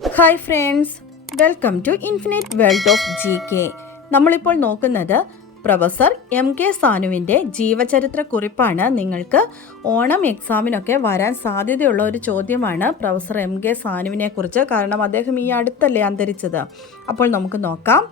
Hi friends welcome to infinite world of G K നമ്മളിപ്പോൾ നോക്കുന്നത് professor M K സാനുവിന്റെ ജീവചരിത്ര കുറിപ്പാണ് നിങ്ങൾക്ക് ഓണം എക്സാമിനൊക്കെ വരാൻ സാധ്യതയുള്ള ഒരു ചോദ്യമാണ് പ്രൊഫസർ എം കെ സാനുവിനെ കുറിച്ച് കാരണം അദ്ദേഹം ഈ അടുത്തല്ലേ അന്തരിച്ചത്. അപ്പോൾ നമുക്ക് നോക്കാം.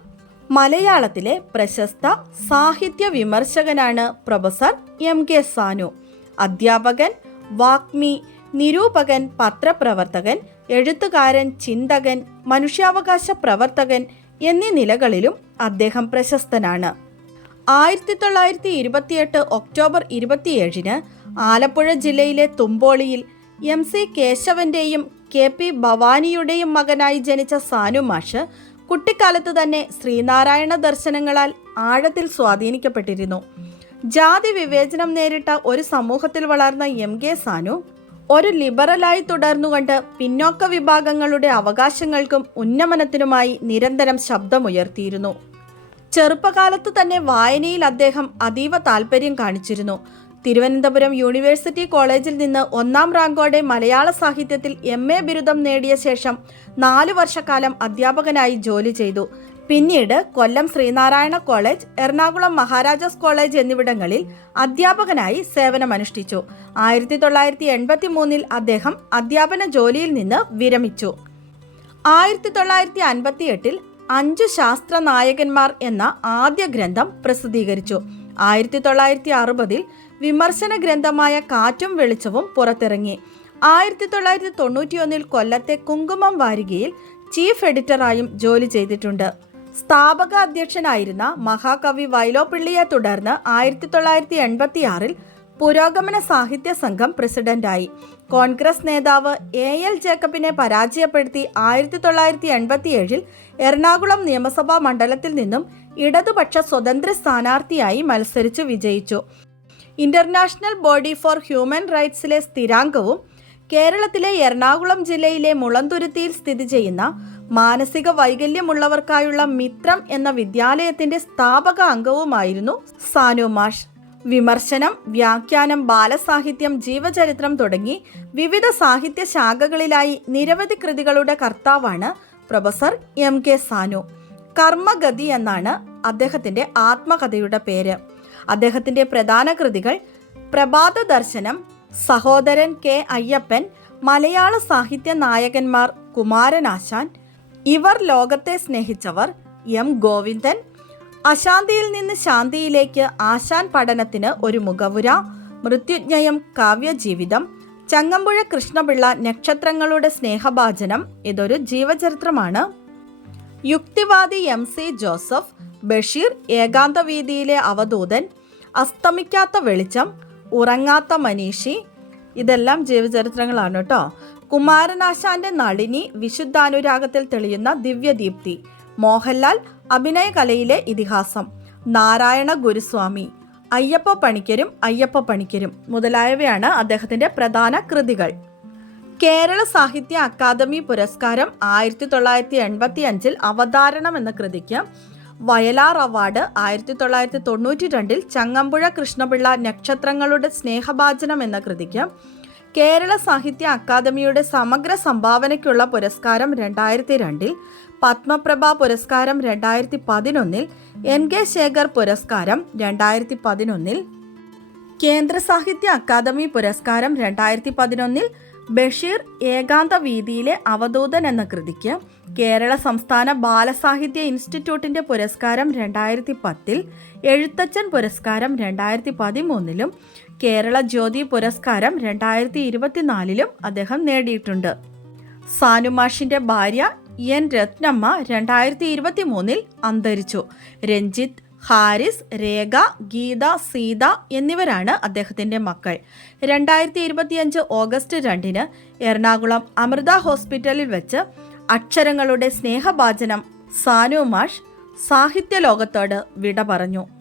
മലയാളത്തിലെ പ്രശസ്ത സാഹിത്യ വിമർശകനാണ് പ്രൊഫസർ എം കെ സാനു അധ്യാപകൻ വാഗ്മി നിരൂപകൻ പത്രപ്രവർത്തകൻ എഴുത്തുകാരൻ ചിന്തകൻ മനുഷ്യാവകാശ പ്രവർത്തകൻ എന്നീ നിലകളിലും അദ്ദേഹം പ്രശസ്തനാണ്. ആയിരത്തി തൊള്ളായിരത്തി ഇരുപത്തിയെട്ട് ഒക്ടോബർ ഇരുപത്തിയേഴിന് ആലപ്പുഴ ജില്ലയിലെ തുമ്പോളിയിൽ എം സി കേശവന്റെയും കെ പി ഭവാനിയുടെയും മകനായി ജനിച്ച സാനു മാഷ് കുട്ടിക്കാലത്ത് തന്നെ ശ്രീനാരായണ ദർശനങ്ങളാൽ ആഴത്തിൽ സ്വാധീനിക്കപ്പെട്ടിരുന്നു. ജാതി വിവേചനം നേരിട്ട ഒരു സമൂഹത്തിൽ വളർന്ന എം കെ സാനു ഒരു ലിബറലായി തുടർന്നുകൊണ്ട് പിന്നോക്ക വിഭാഗങ്ങളുടെ അവകാശങ്ങൾക്കും ഉന്നമനത്തിനുമായി നിരന്തരം ശബ്ദമുയർത്തിയിരുന്നു. ചെറുപ്പകാലത്ത് തന്നെ വായനയിൽ അദ്ദേഹം അതീവ താല്പര്യം കാണിച്ചിരുന്നു. തിരുവനന്തപുരം യൂണിവേഴ്സിറ്റി കോളേജിൽ നിന്ന് ഒന്നാം റാങ്കോടെ മലയാള സാഹിത്യത്തിൽ എം എ ബിരുദം നേടിയ ശേഷം നാലു വർഷക്കാലം അധ്യാപകനായി ജോലി ചെയ്തു. പിന്നീട് കൊല്ലം ശ്രീനാരായണ കോളേജ് എറണാകുളം മഹാരാജാസ് കോളേജ് എന്നിവിടങ്ങളിൽ അധ്യാപകനായി സേവനമനുഷ്ഠിച്ചു. ആയിരത്തി തൊള്ളായിരത്തി എൺപത്തി മൂന്നിൽ അദ്ദേഹം അധ്യാപന ജോലിയിൽ നിന്ന് വിരമിച്ചു. ആയിരത്തി തൊള്ളായിരത്തി അൻപത്തി എട്ടിൽ അഞ്ചു ശാസ്ത്ര നായകന്മാർ എന്ന ആദ്യ ഗ്രന്ഥം പ്രസിദ്ധീകരിച്ചു. ആയിരത്തി തൊള്ളായിരത്തി അറുപതിൽ വിമർശന ഗ്രന്ഥമായ കാറ്റും വെളിച്ചവും പുറത്തിറങ്ങി. ആയിരത്തി തൊള്ളായിരത്തി തൊണ്ണൂറ്റിയൊന്നിൽ കൊല്ലത്തെ കുങ്കുമം വാരികയിൽ ചീഫ് എഡിറ്ററായും ജോലി ചെയ്തിട്ടുണ്ട്. സ്ഥാപക അധ്യക്ഷനായിരുന്ന മഹാകവി വൈലോപ്പിള്ളിയെ തുടർന്ന് ആയിരത്തി തൊള്ളായിരത്തി എൺപത്തി ആറിൽ പുരോഗമന സാഹിത്യ സംഘം പ്രസിഡന്റായി. കോൺഗ്രസ് നേതാവ് എ എൽ ജേക്കബിനെ പരാജയപ്പെടുത്തി ആയിരത്തി തൊള്ളായിരത്തി എൺപത്തിയേഴിൽ എറണാകുളം നിയമസഭാ മണ്ഡലത്തിൽ നിന്നും ഇടതുപക്ഷ സ്വതന്ത്ര സ്ഥാനാർത്ഥിയായി മത്സരിച്ചു വിജയിച്ചു. ഇന്റർനാഷണൽ ബോഡി ഫോർ ഹ്യൂമൻ റൈറ്റ്സിലെ സ്ഥിരാംഗവും കേരളത്തിലെ എറണാകുളം ജില്ലയിലെ മുളന്തുരുത്തിയിൽ സ്ഥിതി ചെയ്യുന്ന മാനസിക വൈകല്യമുള്ളവർക്കായുള്ള മിത്രം എന്ന വിദ്യാലയത്തിന്റെ സ്ഥാപക അംഗവുമായിരുന്നു സാനു മാഷ്. വിമർശനം വ്യാഖ്യാനം ബാലസാഹിത്യം ജീവചരിത്രം തുടങ്ങി വിവിധ സാഹിത്യ ശാഖകളിലായി നിരവധി കൃതികളുടെ കർത്താവാണ് professor M K Sanu. Karmagati എന്നാണ് അദ്ദേഹത്തിന്റെ ആത്മകഥയുടെ പേര്. അദ്ദേഹത്തിന്റെ പ്രധാന കൃതികൾ പ്രഭാത ദർശനം സഹോദരൻ കെ അയ്യപ്പൻ മലയാള സാഹിത്യ നായകന്മാർ കുമാരനാശാൻ ഇവർ ലോകത്തെ സ്നേഹിച്ചവർ എം ഗോവിന്ദൻ. അശാന്തിയിൽ നിന്ന് ശാന്തിയിലേക്ക് ആശാൻ പഠനത്തിന് ഒരു മുഖവുര മൃത്യുജ്ഞയം കാവ്യജീവിതം ചങ്ങമ്പുഴ കൃഷ്ണപിള്ള നക്ഷത്രങ്ങളുടെ സ്നേഹഭാചനം ഇതൊരു ജീവചരിത്രമാണ്. യുക്തിവാദി എം സി ജോസഫ് ബഷീർ ഏകാന്തവീതിയിലെ അവധൂതൻ അസ്തമിക്കാത്ത വെളിച്ചം ഉറങ്ങാത്ത മനീഷി ഇതെല്ലാം ജീവചരിത്രങ്ങളാണ് കേട്ടോ. കുമാരനാശാന്റെ നളിനി വിശുദ്ധാനുരാഗത്തിൽ തെളിയുന്ന ദിവ്യദീപ്തി മോഹൻലാൽ അഭിനയകലയിലെ ഇതിഹാസം നാരായണ ഗുരുസ്വാമി അയ്യപ്പ പണിക്കരും അയ്യപ്പ പണിക്കരും മുതലായവയാണ് അദ്ദേഹത്തിന്റെ പ്രധാന കൃതികൾ. കേരള സാഹിത്യ അക്കാദമി പുരസ്കാരം ആയിരത്തി തൊള്ളായിരത്തി എൺപത്തി അഞ്ചിൽ അവതാരണം എന്ന കൃതിക്ക് വയലാർ അവാർഡ് ആയിരത്തി തൊള്ളായിരത്തി തൊണ്ണൂറ്റി രണ്ടിൽ ചങ്ങമ്പുഴ കൃഷ്ണപിള്ള നക്ഷത്രങ്ങളുടെ സ്നേഹഭാചനം എന്ന കൃതിക്ക് കേരള സാഹിത്യ അക്കാദമിയുടെ സമഗ്ര സംഭാവനയ്ക്കുള്ള പുരസ്കാരം രണ്ടായിരത്തി രണ്ടിൽ പത്മപ്രഭ പുരസ്കാരം രണ്ടായിരത്തി പതിനൊന്നിൽ എൻ കെ ശേഖർ പുരസ്കാരം രണ്ടായിരത്തി പതിനൊന്നിൽ കേന്ദ്ര സാഹിത്യ അക്കാദമി പുരസ്കാരം രണ്ടായിരത്തി പതിനൊന്നിൽ ബഷീർ ഏകാന്ത വീതിയിലെ അവധൂതൻ എന്ന കൃതിക്ക് കേരള സംസ്ഥാന ബാലസാഹിത്യ ഇൻസ്റ്റിറ്റ്യൂട്ടിന്റെ പുരസ്കാരം രണ്ടായിരത്തി പത്തിൽ എഴുത്തച്ഛൻ പുരസ്കാരം രണ്ടായിരത്തി പതിമൂന്നിലും കേരള ജ്യോതി പുരസ്കാരം രണ്ടായിരത്തി ഇരുപത്തിനാലിലും അദ്ദേഹം നേടിയിട്ടുണ്ട്. സാനുമാഷിന്റെ ഭാര്യ എൻ രത്നമ്മ രണ്ടായിരത്തി ഇരുപത്തി മൂന്നിൽ അന്തരിച്ചു. രഞ്ജിത്ത് ഹാരിസ് രേഖ ഗീത സീത എന്നിവരാണ് അദ്ദേഹത്തിന്റെ മക്കൾ. രണ്ടായിരത്തി ഇരുപത്തിയഞ്ച് ഓഗസ്റ്റ് രണ്ടിന് എറണാകുളം അമൃത ഹോസ്പിറ്റലിൽ വെച്ച് അക്ഷരങ്ങളുടെ സ്നേഹഭാചനം സാനു മാഷ് സാഹിത്യ ലോകത്തോട് വിട പറഞ്ഞു.